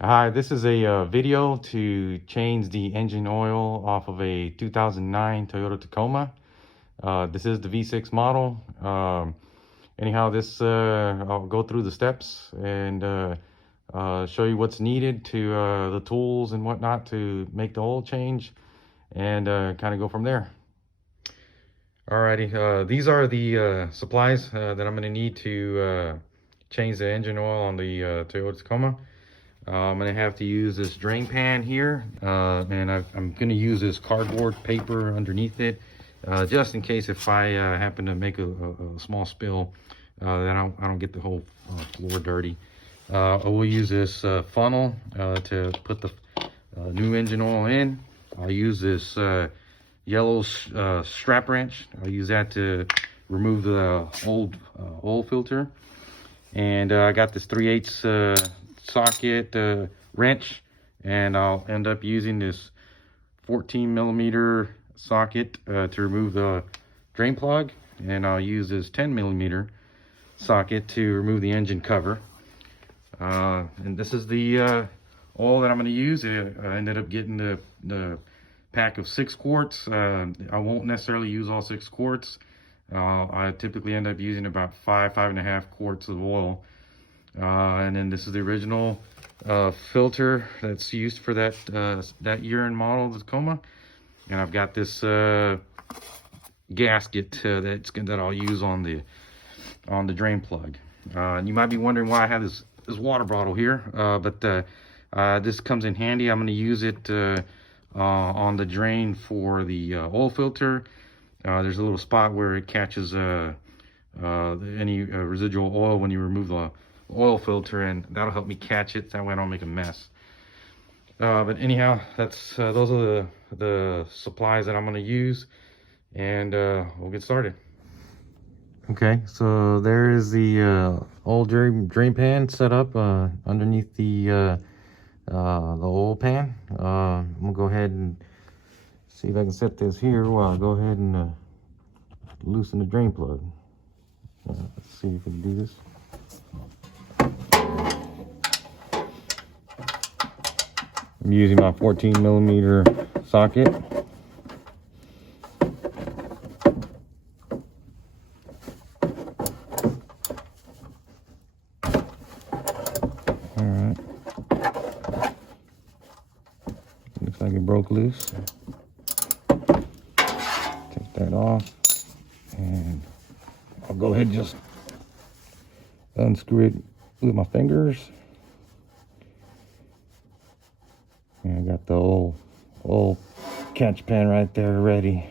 Hi, this is a video to change the engine oil off of a 2009 Toyota Tacoma. This is the V6 model. Anyhow, I'll go through the steps and show you what's needed to the tools and whatnot to make the oil change, and kind of go from there. Alrighty, these are the supplies that I'm going to need to change the engine oil on the Toyota Tacoma. I'm gonna have to use this drain pan here, and I'm gonna use this cardboard paper underneath it, just in case if I happen to make a small spill, that I don't get the whole floor dirty. I will use this funnel to put the new engine oil in. I'll use this yellow strap wrench. I'll use that to remove the old oil filter. And I got this 3/8 socket wrench, and I'll end up using this 14mm socket to remove the drain plug, and I'll use this 10mm socket to remove the engine cover. And this is the oil that I'm going to use. I ended up getting the pack of 6 quarts. I won't necessarily use all 6 quarts. I typically end up using about 5.5 quarts of oil. And then this is the original filter that's used for that year and model of the Tacoma. And I've got this gasket that I'll use on the drain plug. And you might be wondering why I have this water bottle here, but this comes in handy. I'm going to use it on the drain for the oil filter. There's a little spot where it catches any residual oil when you remove the oil filter, and that'll help me catch it. That way I don't make a mess. But anyhow, those are the supplies that I'm going to use, and we'll get started. Okay, so there is the old drain pan set up underneath the oil pan. I'm gonna go ahead and see if I can set this here while I go ahead and loosen the drain plug. Let's see if we can do this. I'm using my 14mm socket. All right. Looks like it broke loose. Take that off, and I'll go ahead and just unscrew it with my fingers. And I got the old catch pan right there ready.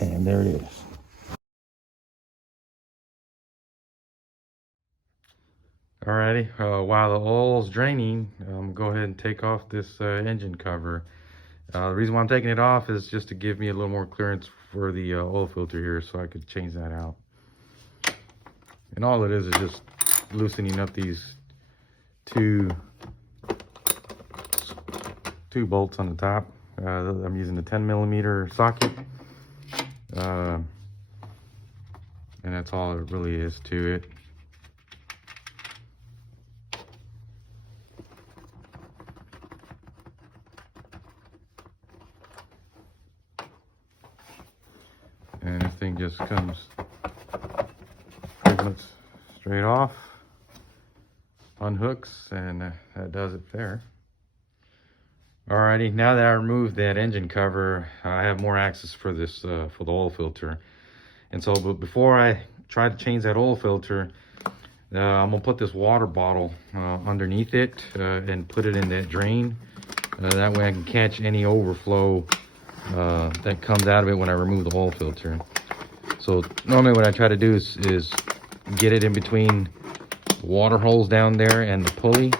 And there it is. Alrighty, while the oil's draining, go ahead and take off this engine cover. The reason why I'm taking it off is just to give me a little more clearance for the oil filter here, so I could change that out. And all it is just loosening up these two bolts on the top. I'm using the 10mm socket, and that's all it really is to it. And this thing just comes pretty much straight off, unhooks, and that does it there. Alrighty, now that I removed that engine cover, I have more access for this for the oil filter. And so, but before I try to change that oil filter, I'm gonna put this water bottle underneath it and put it in that drain. That way I can catch any overflow that comes out of it when I remove the oil filter. So normally what I try to do is get it in between the water holes down there and the pulley.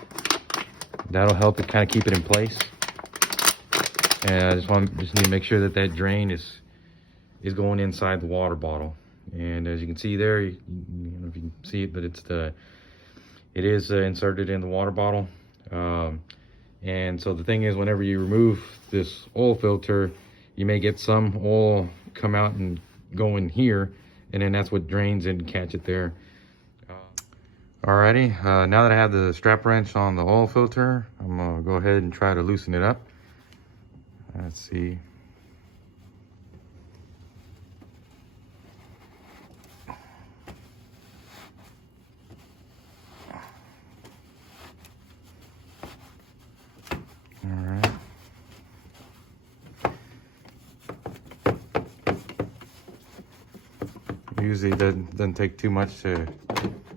That'll help it kind of keep it in place. And I just need to make sure that drain is going inside the water bottle. And as you can see there, you know if you can see it, but it is inserted in the water bottle. And so the thing is, whenever you remove this oil filter, you may get some oil come out and go in here, and then that's what drains it and catch it there. Alrighty, now that I have the strap wrench on the oil filter, I'm gonna go ahead and try to loosen it up. Let's see. Alright. Usually doesn't take too much to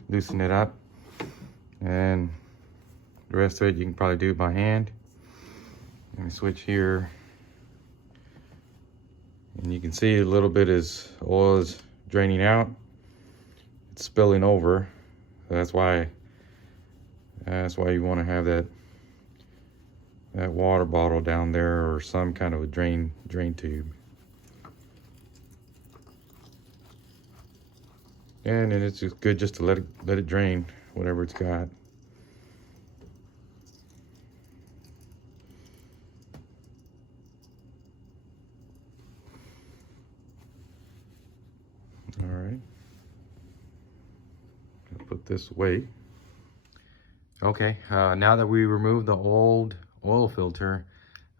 loosen it up, and the rest of it you can probably do it by hand. Let me switch here, and you can see a little bit as oil is draining out. It's spilling over, so that's why you want to have that water bottle down there, or some kind of a drain tube. And then it's just good just to let it drain whatever it's got. All right. I'll put this away. Okay, now that we removed the old oil filter,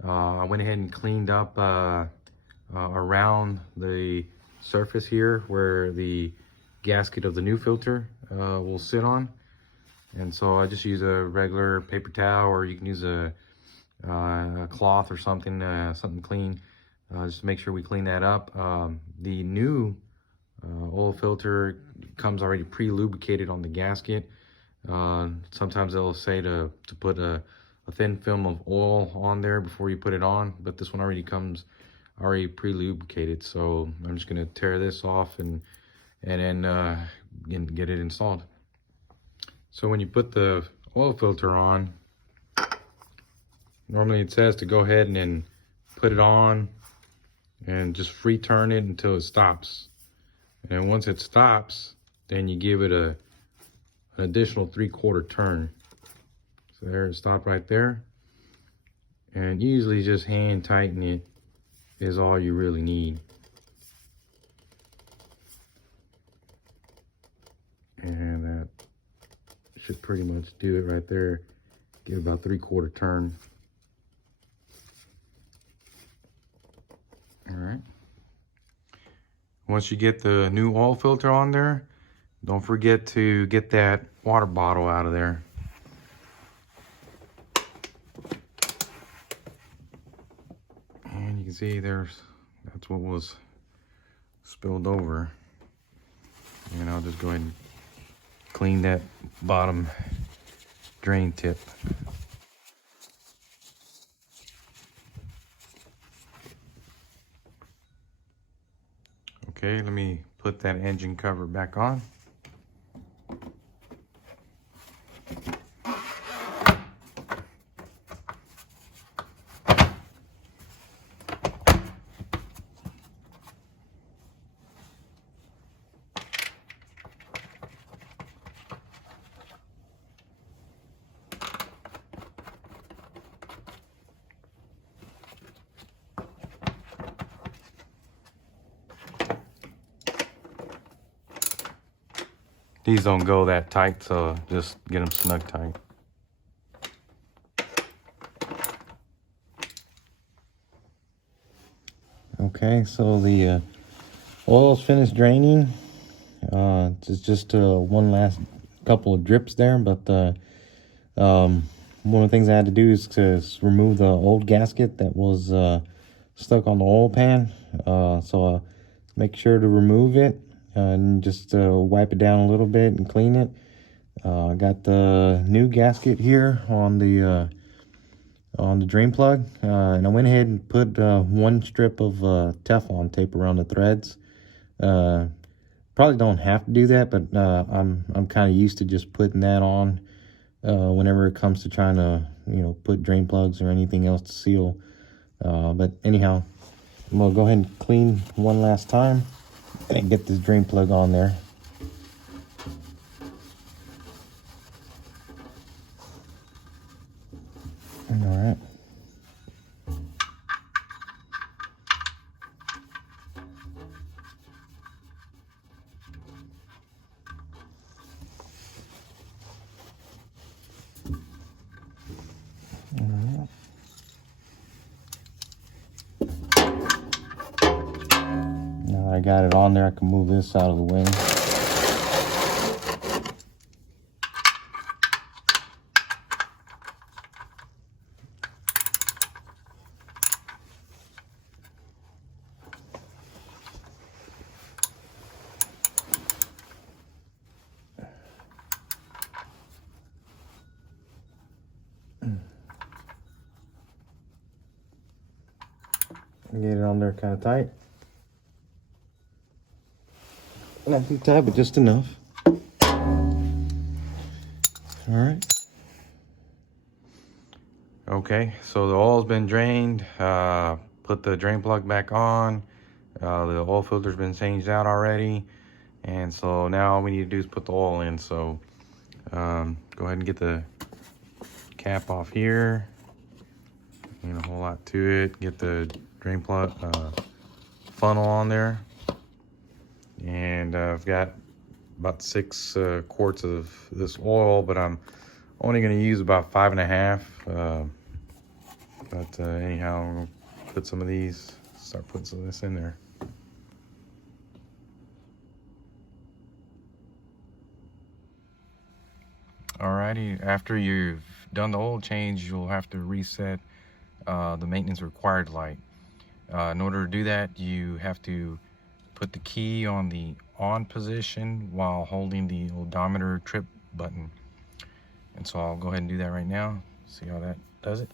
I went ahead and cleaned up around the surface here where the gasket of the new filter will sit on. And so I just use a regular paper towel, or you can use a cloth or something, something clean. Just make sure we clean that up. The new oil filter comes already pre-lubricated on the gasket. Sometimes they'll say to put a thin film of oil on there before you put it on, but this one already comes pre-lubricated. So I'm just gonna tear this off and then get it installed. So when you put the oil filter on, normally it says to go ahead and then put it on and just free turn it until it stops. And then once it stops, then you give it an additional 3/4 turn. So there it stopped right there. And usually just hand tighten it is all you really need. And that should pretty much do it right there. Give about 3/4 turn. All right. Once you get the new oil filter on there, don't forget to get that water bottle out of there. And you can see that's what was spilled over. And I'll just go ahead and clean that bottom drain tip. Okay, let me put that engine cover back on. These don't go that tight, so just get them snug tight. Okay, so the oil's finished draining. It's just one last couple of drips there, but one of the things I had to do is to remove the old gasket that was stuck on the oil pan. So make sure to remove it and just wipe it down a little bit and clean it. I got the new gasket here on the drain plug, and I went ahead and put one strip of Teflon tape around the threads. Probably don't have to do that, but I'm kind of used to just putting that on whenever it comes to trying to put drain plugs or anything else to seal. But anyhow, I'm gonna go ahead and clean one last time and get this drain plug on there. All right. I got it on there, I can move this out of the way. Get it on there kind of tight. Not too tight, but just enough. All right. Okay, so the oil's been drained. Put the drain plug back on. The oil filter's been changed out already. And so now all we need to do is put the oil in. So go ahead and get the cap off here. Ain't a whole lot to it. Get the drain plug funnel on there. And I've got about 6 quarts of this oil, but I'm only going to use about 5.5. But anyhow, I'm going to put some of these, start putting some of this in there. Alrighty, after you've done the oil change, you'll have to reset the maintenance required light. In order to do that, you have to put the key on the on position while holding the odometer trip button. And so I'll go ahead and do that right now. See how that does it.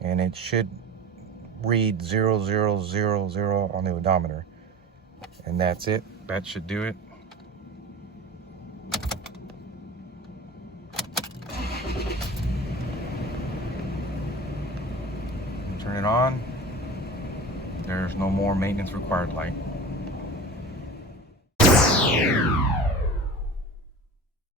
And it should read 0000 on the odometer. And that's it. That should do it. Turn it on. There's no more maintenance required light.